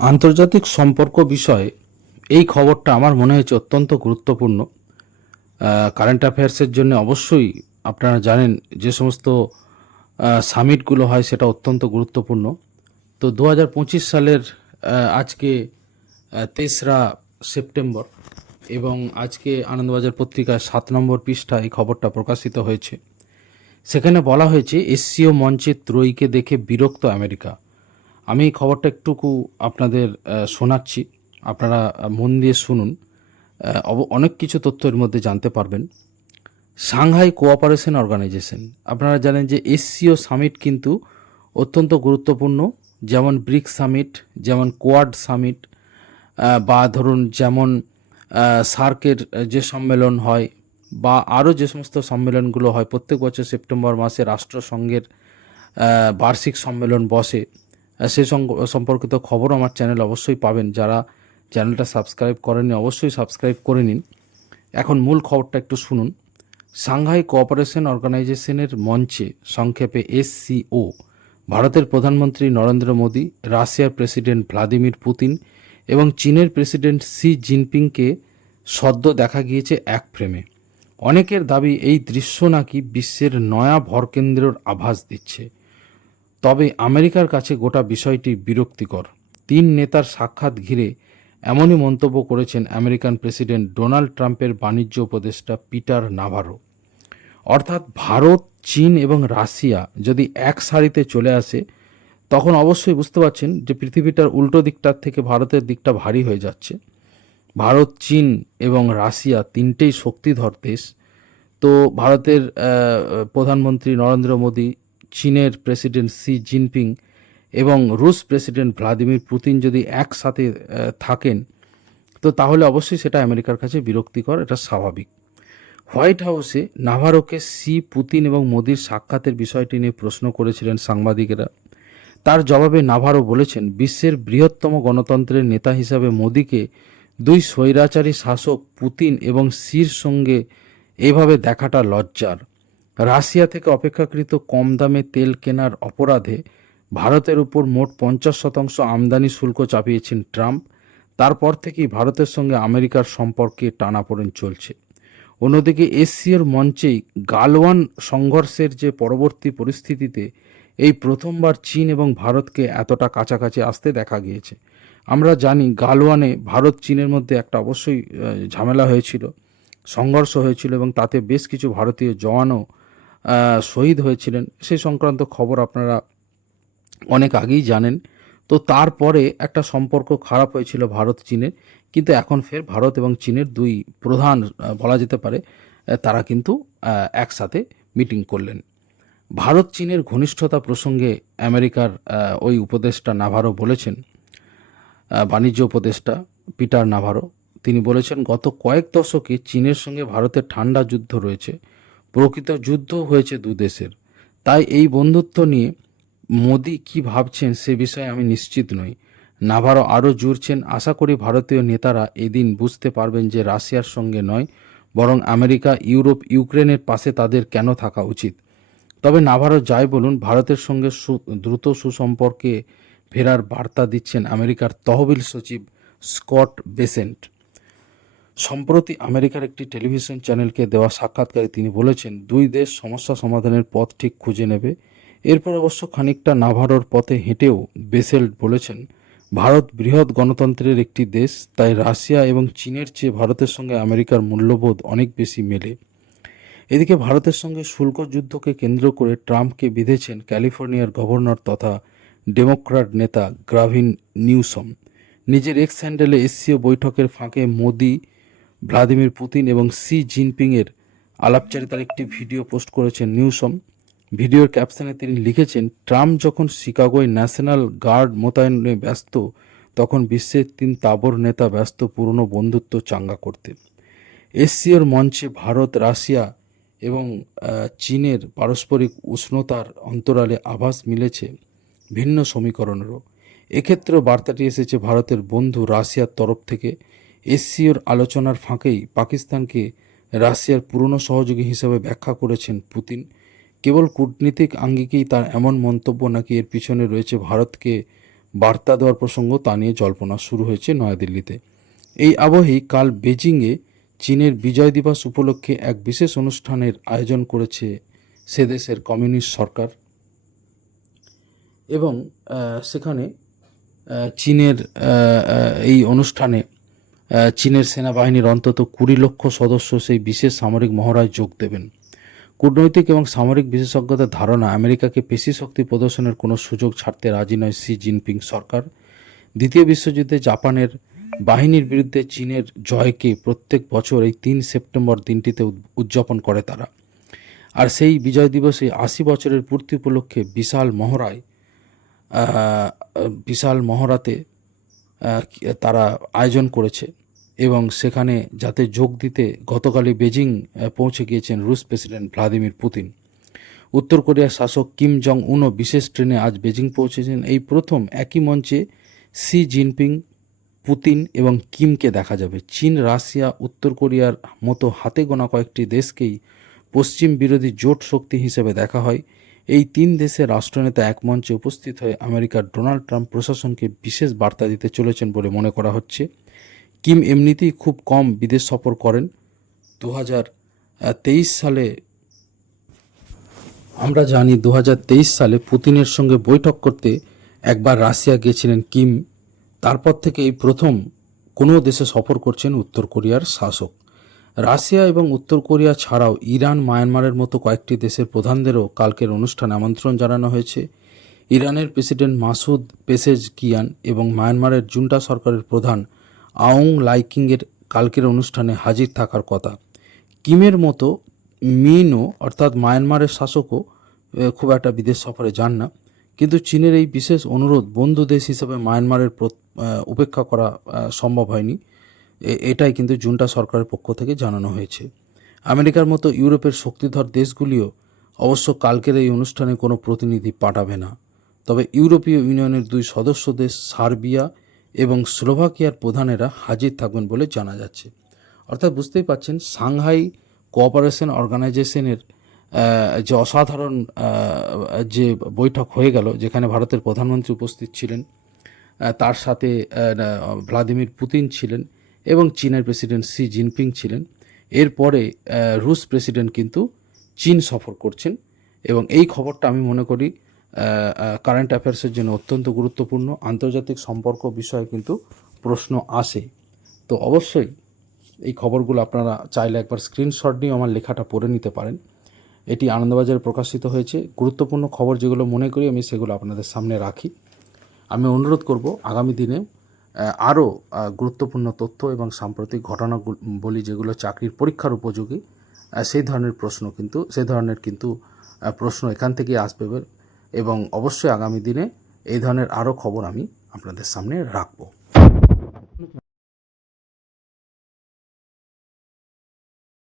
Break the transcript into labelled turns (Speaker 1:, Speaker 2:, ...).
Speaker 1: আন্তর্জাতিক সম্পর্ক বিষয়ে এই খবরটা আমার মনে হয়েছে অত্যন্ত গুরুত্বপূর্ণ। কারেন্ট অ্যাফেয়ার্সের জন্য অবশ্যই আপনারা জানেন যে সমস্ত সামিটগুলো হয় সেটা অত্যন্ত গুরুত্বপূর্ণ। তো দু হাজার পঁচিশ সালের আজকে তেসরা সেপ্টেম্বর এবং আজকে আনন্দবাজার পত্রিকায় সাত নম্বর পৃষ্ঠা এই খবরটা প্রকাশিত হয়েছে। সেখানে বলা হয়েছে, এসসিও মঞ্চে ত্রয়ীকে দেখে বিরক্ত আমেরিকা। আমি এই খবরটা একটুকু আপনাদের শোনাচ্ছি। আপনারা মন দিয়ে শুনুন। অনেক কিছু তথ্য এর মধ্যে জানতে পারবেন। Shanghai cooperation organisation. আপনারা জানেন যে এসসিও সামিট কিন্তু অত্যন্ত গুরুত্বপূর্ণ। যেমন ব্রিক সামিট, যেমন কোয়াড সামিট বা ধরুন যেমন সার্কের যে সম্মেলন হয়, বা আরও যে সমস্ত সম্মেলনগুলো হয়, প্রত্যেক বছর সেপ্টেম্বর মাসে রাষ্ট্রসংঘের বার্ষিক সম্মেলন বসে। সে সম্পর্কিত খবর আমার চ্যানেল অবশ্যই পাবেন। যারা চ্যানেলটা সাবস্ক্রাইব করেননি, অবশ্যই সাবস্ক্রাইব করে নিন। এখন মূল খবরটা একটু শুনুন। সাংহাই কোঅপারেশন অর্গানাইজেশনের মঞ্চে সংক্ষেপে এসসিও ভারতের প্রধানমন্ত্রী নরেন্দ্র মোদী, রাশিয়ার প্রেসিডেন্ট ভ্লাদিমির পুতিন এবং চীনের প্রেসিডেন্ট সি জিনপিংকে সদ্য দেখা গিয়েছে এক ফ্রেমে অনেকের দাবি, এই দৃশ্য নাকি বিশ্বের নয়া ভরকেন্দ্রের আভাস দিচ্ছে। তবে আমেরিকার কাছে গোটা বিষয়টি বিরক্তিকর। তিন নেতার সাক্ষাৎ ঘিরে এমনই মন্তব্য করেছেন আমেরিকান প্রেসিডেন্ট ডোনাল্ড ট্রাম্পের বাণিজ্য উপদেষ্টা পিটার নাভারো। অর্থাৎ ভারত, চীন এবং রাশিয়া যদি এক সারিতে চলে আসে, তখন অবশ্যই বুঝতে পারছেন যে পৃথিবীটার উল্টো দিকটার থেকে ভারতের দিকটা ভারী হয়ে যাচ্ছে। ভারত, চীন এবং রাশিয়া তিনটেই শক্তিধর দেশ। তো ভারতের প্রধানমন্ত্রী নরেন্দ্র মোদী চীনের প্রেসিডেন্ট শি জিনপিং এবং রুশ প্রেসিডেন্ট ভ্লাদিমির পুতিন যদি একসাথে থাকেন, তো তাহলে অবশ্যই সেটা আমেরিকার কাছে বিরক্তিকর, এটা স্বাভাবিক। হোয়াইট হাউসে নাভারোকে সি পুতিন এবং মোদির সাক্ষাতের বিষয়টি নিয়ে প্রশ্ন করেছিলেন সাংবাদিকেরা। তার জবাবে নাভারো বলেছেন, বিশ্বের বৃহত্তম গণতন্ত্রের নেতা হিসাবে মোদিকে দুই স্বৈরাচারী শাসক পুতিন এবং সির সঙ্গে এভাবে দেখাটা লজ্জার। রাশিয়া থেকে অপেক্ষাকৃত কম দামে তেল কেনার অপরাধে ভারতের উপর মোট পঞ্চাশ শতাংশ আমদানি শুল্ক চাপিয়েছেন ট্রাম্প। তারপর থেকেই ভারতের সঙ্গে আমেরিকার সম্পর্কে টানাপোড়েন চলছে। অন্যদিকে এশিয়ার মঞ্চেই গালওয়ান সংঘর্ষের যে পরবর্তী পরিস্থিতিতে এই প্রথমবার চীন এবং ভারতকে এতটা কাছাকাছি আসতে দেখা গিয়েছে। আমরা জানি গালওয়ানে ভারত চীনের মধ্যে একটা অবশ্যই ঝামেলা হয়েছিল, সংঘর্ষ হয়েছিল এবং তাতে বেশ কিছু ভারতীয় জওয়ানও শহীদ হয়েছিলেন, সে সংক্রান্ত খবর আপনারা অনেক আগেই জানেন। তো তারপরে একটা সম্পর্ক খারাপ হয়েছিল ভারত চীনের কিন্তু এখন ফের ভারত এবং চীনের দুই প্রধান বলা যেতে পারে তারা কিন্তু একসাথে মিটিং করলেন। ভারত, চীনের ঘনিষ্ঠতা প্রসঙ্গে আমেরিকার ওই উপদেষ্টা নাভারো বলেছেন বাণিজ্য উপদেষ্টা পিটার নাভারো। তিনি বলেছেন, গত কয়েক দশকে চীনের সঙ্গে ভারতের ঠান্ডা যুদ্ধ রয়েছে। প্রকৃত যুদ্ধ হয়েছে দু দেশের। তাই এই বন্ধুত্ব নিয়ে মোদি কি ভাবছেন সে বিষয়ে আমি নিশ্চিত নই। নাভারো আরও জুড়ছেন, আশা করি ভারতীয় নেতারা এদিন বুঝতে পারবেন যে রাশিয়ার সঙ্গে নয়, বরং আমেরিকা, ইউরোপ, ইউক্রেনের পাশে তাদের কেন থাকা উচিত। তবে নাভারো যাই বলুন, ভারতের সঙ্গে দ্রুত সুসম্পর্কে ফেরার বার্তা দিচ্ছেন আমেরিকার তহবিল সচিব স্কট বেসেন্ট। সম্প্রতি আমেরিকার একটি টেলিভিশন চ্যানেলকে দেওয়া সাক্ষাৎকারে তিনি বলেছেন, দুই দেশ সমস্যা সমাধানের পথ ঠিক খুঁজে নেবে। এরপর অবশ্য খানিকটা নাভারোর পথে হেঁটেও বেসেল্ট বলেছেন, ভারত বৃহৎ গণতন্ত্রের একটি দেশ, তাই রাশিয়া এবং চীনের চেয়ে ভারতের সঙ্গে আমেরিকার মূল্যবোধ অনেক বেশি মেলে। এদিকে ভারতের সঙ্গে শুল্ক যুদ্ধকে কেন্দ্র করে ট্রাম্পকে বিঁধেছেন ক্যালিফোর্নিয়ার গভর্নর তথা ডেমোক্র্যাট নেতা গ্রাভিন নিউসম। নিজের এক্স হ্যান্ডেলে এসসিও বৈঠকের ফাঁকে মোদি ভ্লাদিমির পুতিন এবং সি জিনপিংয়ের আলাপচারিতার একটি ভিডিও পোস্ট করেছেন নিউসম। ভিডিওর ক্যাপশনে তিনি লিখেছেন, ট্রাম্প যখন শিকাগোয় ন্যাশনাল গার্ড মোতায়েনে ব্যস্ত, তখন বিশ্বের তিন তাবর নেতা ব্যস্ত পুরনো বন্ধুত্ব চাঙ্গা করতে এসসিওর মঞ্চে ভারত, রাশিয়া এবং চীনের পারস্পরিক উষ্ণতার অন্তরালে আভাস মিলেছে ভিন্ন সমীকরণেরও। এক্ষেত্রেও বার্তাটি এসেছে ভারতের বন্ধু রাশিয়ার তরফ থেকে। এসসিওর আলোচনার ফাঁকেই পাকিস্তানকে রাশিয়ার পুরনো সহযোগী হিসেবে ব্যাখ্যা করেছেন পুতিন। কেবল কূটনীতিক আঙ্গিকেই তার এমন মন্তব্য নাকি এর পিছনে রয়েছে ভারতকে বার্তা দেওয়ার প্রসঙ্গ তা নিয়ে জল্পনা শুরু হয়েছে নয়াদিল্লিতে। এই আবহেই কাল বেজিংয়ে চীনের বিজয় দিবস উপলক্ষে এক বিশেষ অনুষ্ঠানের আয়োজন করেছে সে দেশের কমিউনিস্ট সরকার। এবং সেখানে চীনের এই অনুষ্ঠানে চীনের সেনাবাহিনীর অন্তত কুড়ি লক্ষ সদস্য সেই বিশেষ সামরিক মহড়ায় যোগ দেবেন। কূটনৈতিক এবং সামরিক বিশেষজ্ঞদের ধারণা, আমেরিকাকে পেশি শক্তি প্রদর্শনের কোনো সুযোগ ছাড়তে রাজি নয় সি জিনপিং সরকার। দ্বিতীয় বিশ্বযুদ্ধে জাপানের বাহিনীর বিরুদ্ধে চীনের জয়কে প্রত্যেক বছর এই তিন সেপ্টেম্বর দিনটিতে উদযাপন করে তারা। আর সেই বিজয় দিবসে আশি বছরের পূর্তি উপলক্ষে বিশাল মহড়ায় বিশাল মহড়াতে তারা আয়োজন করেছে। এবং সেখানে যাতে যোগ দিতে গতকালই বেজিং পৌঁছে গিয়েছেন রুশ প্রেসিডেন্ট ভ্লাদিমির পুতিন। উত্তর কোরিয়ার শাসক কিম জং উনও বিশেষ ট্রেনে আজ বেজিং পৌঁছেছেন। এই প্রথম একই মঞ্চে সি জিনপিং, পুতিন এবং কিমকে দেখা যাবে। চীন, রাশিয়া, উত্তর কোরিয়ার মতো হাতে গোনা কয়েকটি দেশকেই পশ্চিম বিরোধী জোট শক্তি হিসেবে দেখা হয়। এই তিন দেশের রাষ্ট্রনেতা এক মঞ্চে উপস্থিত হয়ে আমেরিকার ডোনাল্ড ট্রাম্প প্রশাসনকে বিশেষ বার্তা দিতে চলেছেন বলে মনে করা হচ্ছে। কিম এমনিতেই খুব কম বিদেশ সফর করেন। দু সালে আমরা জানি দু হাজার তেইশ সালে পুতিনের সঙ্গে বৈঠক করতে একবার রাশিয়া গিয়েছিলেন কিম। তারপর থেকে এই প্রথম কোনো দেশে সফর করছেন উত্তর কোরিয়ার শাসক। রাশিয়া এবং উত্তর কোরিয়া ছাড়াও ইরান, মায়ানমারের মতো কয়েকটি দেশের প্রধানদেরও কালকের অনুষ্ঠানে আমন্ত্রণ জানানো হয়েছে। ইরানের প্রেসিডেন্ট মাসুদ পেসেজকিয়ান এবং মায়ানমারের জুন্টা সরকারের প্রধান আউং লাইকিংয়ের কালকের অনুষ্ঠানে হাজির থাকার কথা। কিমের মতো মিনও, অর্থাৎ মায়ানমারের শাসকও খুব একটা বিদেশ সফরে যান না। কিন্তু চীনের এই বিশেষ অনুরোধ বন্ধু দেশ হিসেবে মায়ানমারের উপেক্ষা করা সম্ভব হয়নি। এটাই কিন্তু জুন্টা সরকারের পক্ষ থেকে জানানো হয়েছে। আমেরিকার মতো ইউরোপের শক্তিধর দেশগুলিও অবশ্য কালকের এই অনুষ্ঠানে কোনো প্রতিনিধি পাঠাবে না। তবে ইউরোপীয় ইউনিয়নের দুই সদস্য দেশ সার্বিয়া এবং স্লোভাকিয়ার প্রধানেরা হাজির থাকবেন বলে জানা যাচ্ছে। অর্থাৎ বুঝতেই পাচ্ছেন, সাংহাই কোঅপারেশন অর্গানাইজেশনের যে অসাধারণ যে বৈঠক হয়ে গেল, যেখানে ভারতের প্রধানমন্ত্রী উপস্থিত ছিলেন তার সাথে ভ্লাদিমির পুতিন ছিলেন এবং চীনের প্রেসিডেন্ট সি জিনপিং ছিলেন। এরপরে রুশ প্রেসিডেন্ট কিন্তু চীন সফর করছেন এবং এই খবরটা আমি মনে করি কারেন্ট অ্যাফেয়ার্সের জন্য অত্যন্ত গুরুত্বপূর্ণ। আন্তর্জাতিক সম্পর্ক বিষয়ে কিন্তু প্রশ্ন আসে। তো অবশ্যই এই খবরগুলো আপনারা চাইলে একবার স্ক্রিনশট নিয়ে আমার লেখাটা পড়ে নিতে পারেন। এটি আনন্দবাজারে প্রকাশিত হয়েছে। গুরুত্বপূর্ণ খবর যেগুলো মনে করি আমি সেগুলো আপনাদের সামনে রাখি। আমি অনুরোধ করব, আগামী দিনে আরও গুরুত্বপূর্ণ তথ্য এবং সাম্প্রতিক ঘটনা বলি যেগুলো চাকরির পরীক্ষার উপযোগী সেই ধরনের প্রশ্ন কিন্তু, সেই ধরনের কিন্তু প্রশ্ন এখান থেকেই আসবে। এবং অবশ্যই আগামী দিনে এই ধরনের আরও খবর আমি আপনাদের সামনে রাখব।